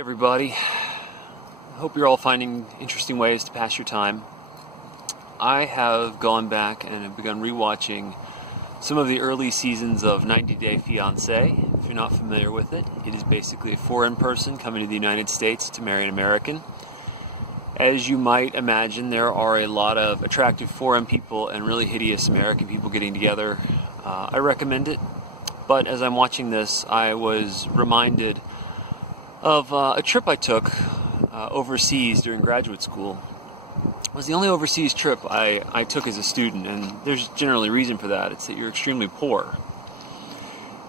Everybody, I hope you're all finding interesting ways to pass your time. I have gone back and have begun rewatching some of the early seasons of 90 Day Fiancé. If you're not familiar with it, it is basically a foreign person coming to the United States to marry an American. As you might imagine, there are a lot of attractive foreign people and really hideous American people getting together. I recommend it, but as I'm watching this, I was reminded of a trip I took overseas during graduate school. It was the only overseas trip I took as a student, and there's generally a reason for that. It's that you're extremely poor.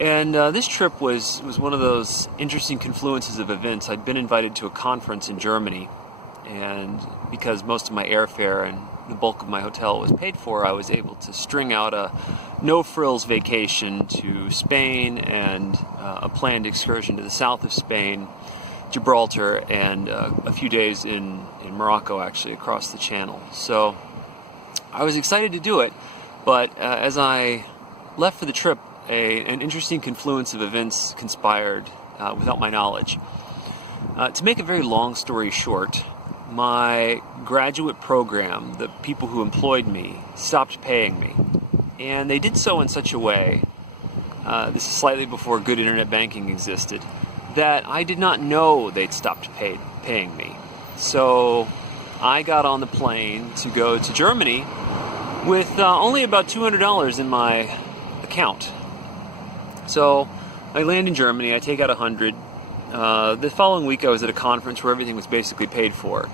And this trip was one of those interesting confluences of events. I'd been invited to a conference in Germany, and because most of my airfare and the bulk of my hotel was paid for, I was able to string out a no-frills vacation to Spain and a planned excursion to the south of Spain, Gibraltar, and a few days in Morocco, actually, across the channel. So I was excited to do it, but as I left for the trip, an interesting confluence of events conspired without my knowledge. To make a very long story short, my graduate program, the people who employed me, stopped paying me. And they did so in such a way, this is slightly before good internet banking existed, that I did not know they'd stopped paying me. So I got on the plane to go to Germany with only about $200 in my account. So I land in Germany, I take out $100. The following week I was at a conference where everything was basically paid for.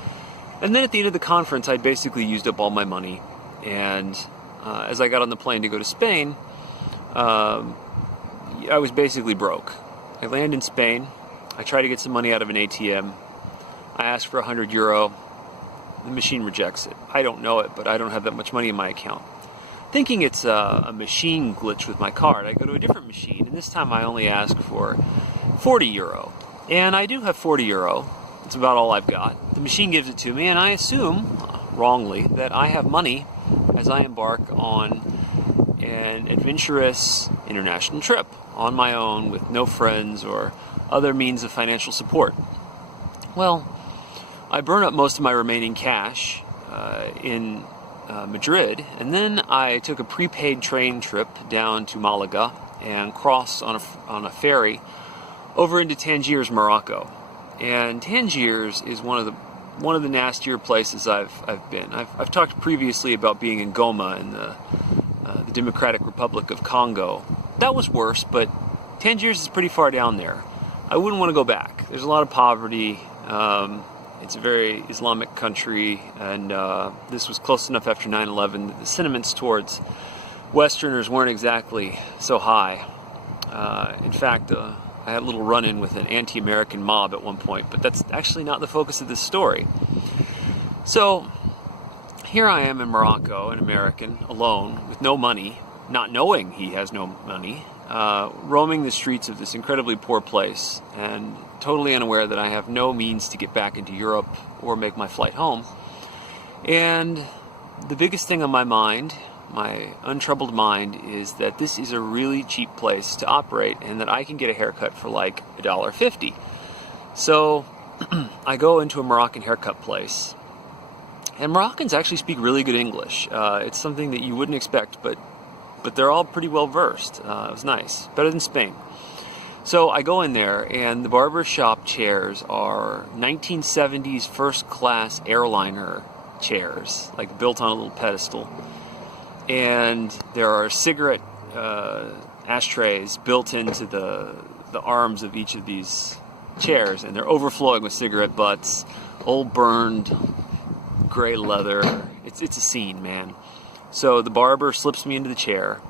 And then at the end of the conference I'd basically used up all my money. And as I got on the plane to go to Spain, I was basically broke. I land in Spain, I try to get some money out of an ATM, I ask for €100, the machine rejects it. I don't know it, but I don't have that much money in my account. Thinking it's a machine glitch with my card, I go to a different machine, and this time I only ask for €40. And I do have €40, it's about all I've got. The machine gives it to me, and I assume, wrongly, that I have money as I embark on an adventurous international trip on my own with no friends or other means of financial support. Well, I burn up most of my remaining cash in Madrid, and then I took a prepaid train trip down to Malaga and crossed on a ferry over into Tangiers, Morocco. And Tangiers is one of the nastier places I've been. I've talked previously about being in Goma in the Democratic Republic of Congo. That was worse, but Tangiers is pretty far down there. I wouldn't want to go back. There's a lot of poverty. It's a very Islamic country, and this was close enough after 9/11 that the sentiments towards Westerners weren't exactly so high. In fact, I had a little run-in with an anti-American mob at one point, but that's actually not the focus of this story. So here I am in Morocco, an American, alone, with no money, not knowing he has no money, roaming the streets of this incredibly poor place, and totally unaware that I have no means to get back into Europe or make my flight home. And the biggest thing on my mind, my untroubled mind, is that this is a really cheap place to operate and that I can get a haircut for like $1.50. So I go into a Moroccan haircut place, and Moroccans actually speak really good English. It's something that you wouldn't expect, but they're all pretty well versed. It was nice, better than Spain. So I go in there, and the barber shop chairs are 1970s first class airliner chairs, like built on a little pedestal. And there are cigarette ashtrays built into the arms of each of these chairs, and they're overflowing with cigarette butts, old burned gray leather. It's a scene, man. So the barber slips me into the chair,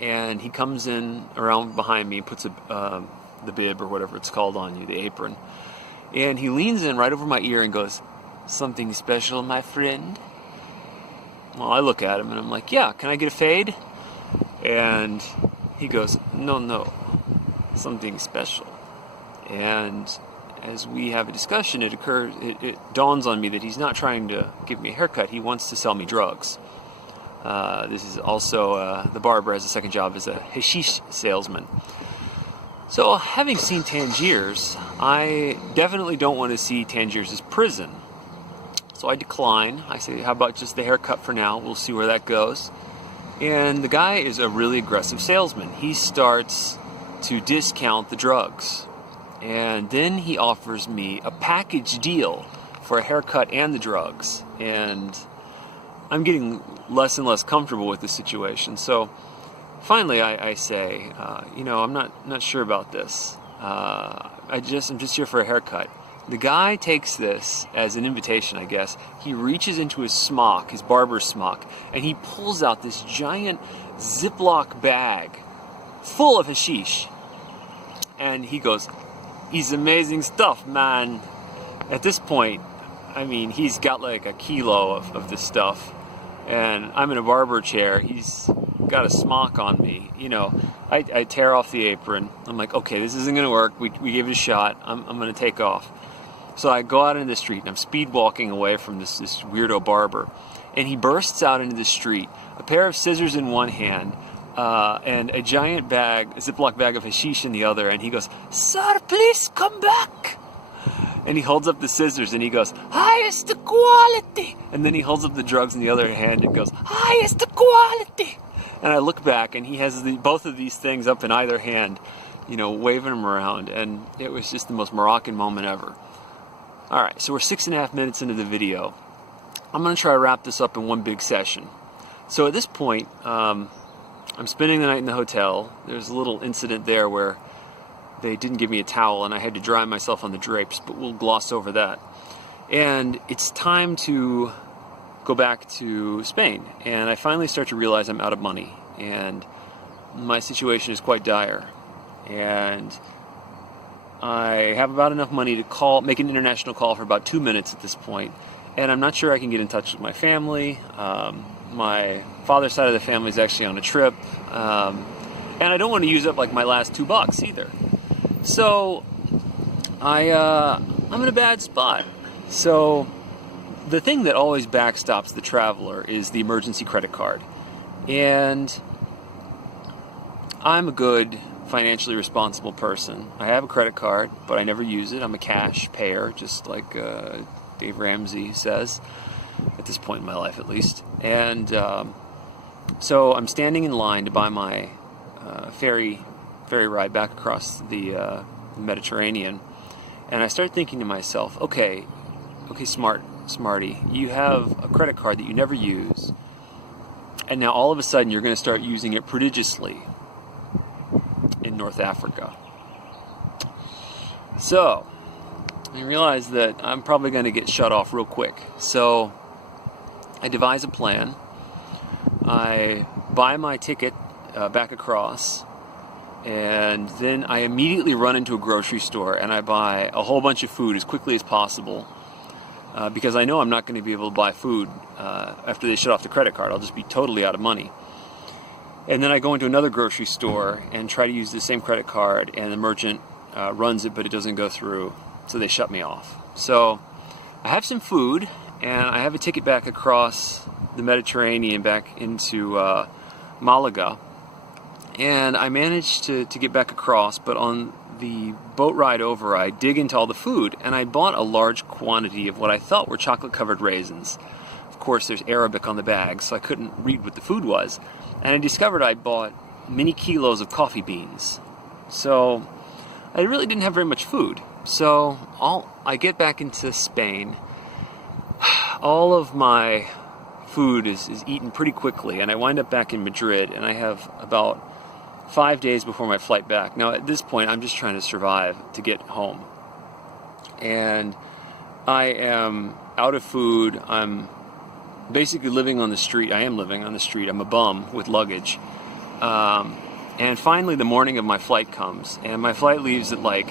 and he comes in around behind me and puts the bib or whatever it's called on you, the apron, and he leans in right over my ear and goes, "Something special, my friend?" Well, I look at him and I'm like, "Yeah, can I get a fade?" And he goes, No, something special." And as we have a discussion, it dawns on me that he's not trying to give me a haircut, he wants to sell me drugs. This is also, the barber has a second job as a hashish salesman. So, having seen Tangiers, I definitely don't want to see Tangiers as prison. So I decline. I say, how about just the haircut for now? We'll see where that goes. And the guy is a really aggressive salesman. He starts to discount the drugs. And then he offers me a package deal for a haircut and the drugs. And I'm getting less and less comfortable with the situation. So finally I say, I'm not sure about this. I'm just here for a haircut. The guy takes this as an invitation, I guess. He reaches into his smock, his barber's smock, and he pulls out this giant Ziploc bag full of hashish. And he goes, "It's amazing stuff, man." At this point, I mean, he's got like a kilo of this stuff. And I'm in a barber chair. He's got a smock on me. I tear off the apron. I'm like, okay, this isn't going to work. We gave it a shot. I'm going to take off. So I go out into the street, and I'm speed walking away from this weirdo barber. And he bursts out into the street, a pair of scissors in one hand, and a giant bag, a Ziploc bag of hashish in the other. And he goes, "Sir, please come back." And he holds up the scissors, and he goes, "Highest quality." And then he holds up the drugs in the other hand and goes, "Highest quality." And I look back, and he has both of these things up in either hand, waving them around. And it was just the most Moroccan moment ever. All right, so we're 6.5 minutes into the video. I'm going to try to wrap this up in one big session. So at this point, I'm spending the night in the hotel. There's a little incident there where they didn't give me a towel and I had to dry myself on the drapes, but we'll gloss over that. And it's time to go back to Spain. And I finally start to realize I'm out of money. And my situation is quite dire. And I have about enough money to make an international call for about 2 minutes at this point, and I'm not sure I can get in touch with my family. My father's side of the family is actually on a trip, and I don't want to use up like my last $2 either. So I'm in a bad spot. So the thing that always backstops the traveler is the emergency credit card, and I'm a good financially responsible person. I have a credit card, but I never use it. I'm a cash payer, just like Dave Ramsey says, at this point in my life at least. And so I'm standing in line to buy my ferry ride back across the Mediterranean, and I start thinking to myself, okay, smarty, you have a credit card that you never use, and now all of a sudden you're going to start using it prodigiously in North Africa. So I realize that I'm probably going to get shut off real quick. So I devise a plan. I buy my ticket back across, and then I immediately run into a grocery store and I buy a whole bunch of food as quickly as possible, because I know I'm not going to be able to buy food after they shut off the credit card. I'll just be totally out of money. And then I go into another grocery store and try to use the same credit card, and the merchant runs it, but it doesn't go through, so they shut me off. So I have some food, and I have a ticket back across the Mediterranean back into Malaga, and I managed to get back across, but on the boat ride over, I dig into all the food, and I bought a large quantity of what I thought were chocolate-covered raisins. Of course, there's Arabic on the bag, so I couldn't read what the food was. And I discovered I bought many kilos of coffee beans. So I really didn't have very much food. So I get back into Spain. All of my food is eaten pretty quickly, and I wind up back in Madrid, and I have about 5 days before my flight back. Now at this point, I'm just trying to survive to get home. And I am out of food. I'm basically living on the street. I am living on the street. I'm a bum with luggage. And finally the morning of my flight comes, and my flight leaves at like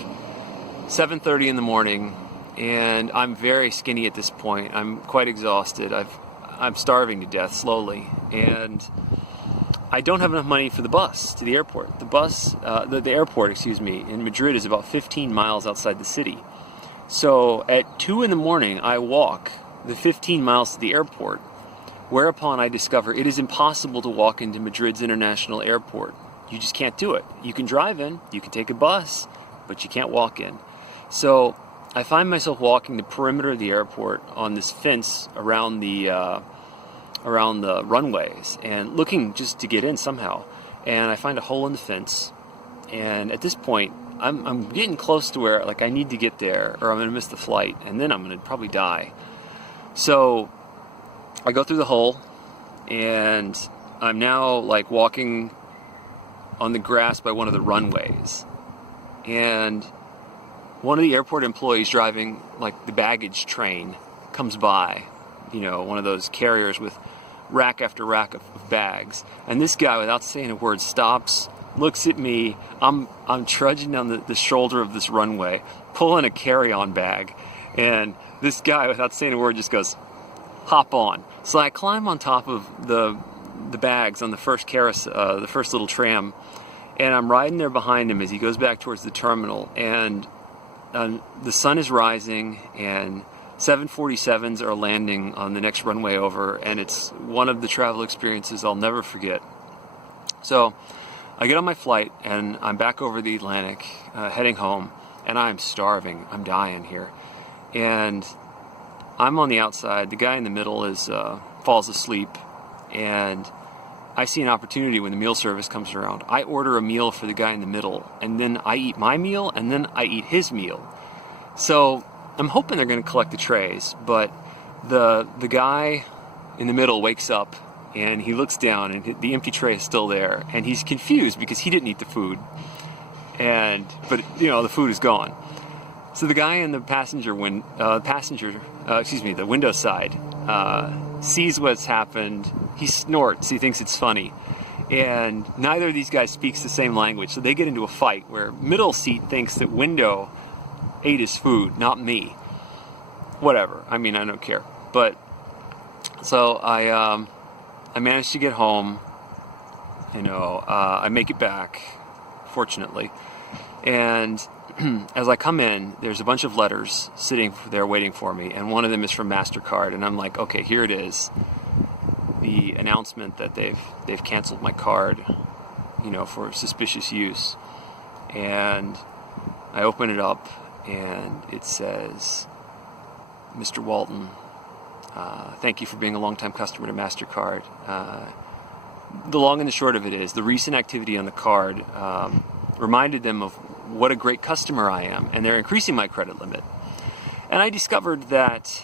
7:30 in the morning, and I'm very skinny at this point. I'm quite exhausted. I'm starving to death slowly, and I don't have enough money for the bus to the airport. The airport, in Madrid is about 15 miles outside the city. So at 2 in the morning, I walk the 15 miles to the airport, whereupon I discover it is impossible to walk into Madrid's international airport you just can't do it. You can drive in, you can take a bus, but you can't walk in. So I find myself walking the perimeter of the airport on this fence around the runways and looking just to get in somehow. And I find a hole in the fence, and at this point I'm getting close to where like I need to get there or I'm going to miss the flight, and then I'm going to probably die. So I go through the hole, and I'm now like walking on the grass by one of the runways, and one of the airport employees driving like the baggage train comes by, one of those carriers with rack after rack of bags, and this guy, without saying a word, stops, looks at me. I'm trudging down the shoulder of this runway, pulling a carry-on bag, and this guy, without saying a word, just goes, "Hop on." So I climb on top of the bags on the first carousel, the first little tram, and I'm riding there behind him as he goes back towards the terminal, and the sun is rising, and 747s are landing on the next runway over, and it's one of the travel experiences I'll never forget. So I get on my flight, and I'm back over the Atlantic, heading home, and I'm starving. I'm dying here. And I'm on the outside. The guy in the middle falls asleep, and I see an opportunity when the meal service comes around. I order a meal for the guy in the middle, and then I eat my meal, and then I eat his meal. So I'm hoping they're going to collect the trays, but the guy in the middle wakes up, and he looks down, and the empty tray is still there, and he's confused because he didn't eat the food, but the food is gone. So the guy in the the window side sees what's happened. He snorts. He thinks it's funny, and neither of these guys speaks the same language, so they get into a fight where middle seat thinks that window ate his food, not me. Whatever. I mean, I don't care. But so I managed to get home. I make it back, fortunately, and as I come in, there's a bunch of letters sitting there waiting for me, and one of them is from MasterCard, and I'm like, okay, here it is. The announcement that they've canceled my card, for suspicious use. And I open it up, and it says, "Mr. Walton, thank you for being a longtime customer to MasterCard. The long and the short of it is, the recent activity on the card reminded them of what a great customer I am, and they're increasing my credit limit. And I discovered that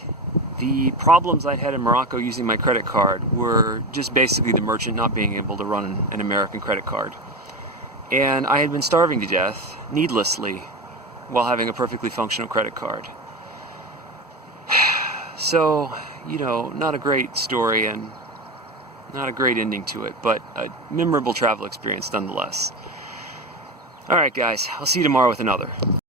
the problems I'd had in Morocco using my credit card were just basically the merchant not being able to run an American credit card. And I had been starving to death, needlessly, while having a perfectly functional credit card." So, not a great story and not a great ending to it, but a memorable travel experience nonetheless. All right, guys, I'll see you tomorrow with another.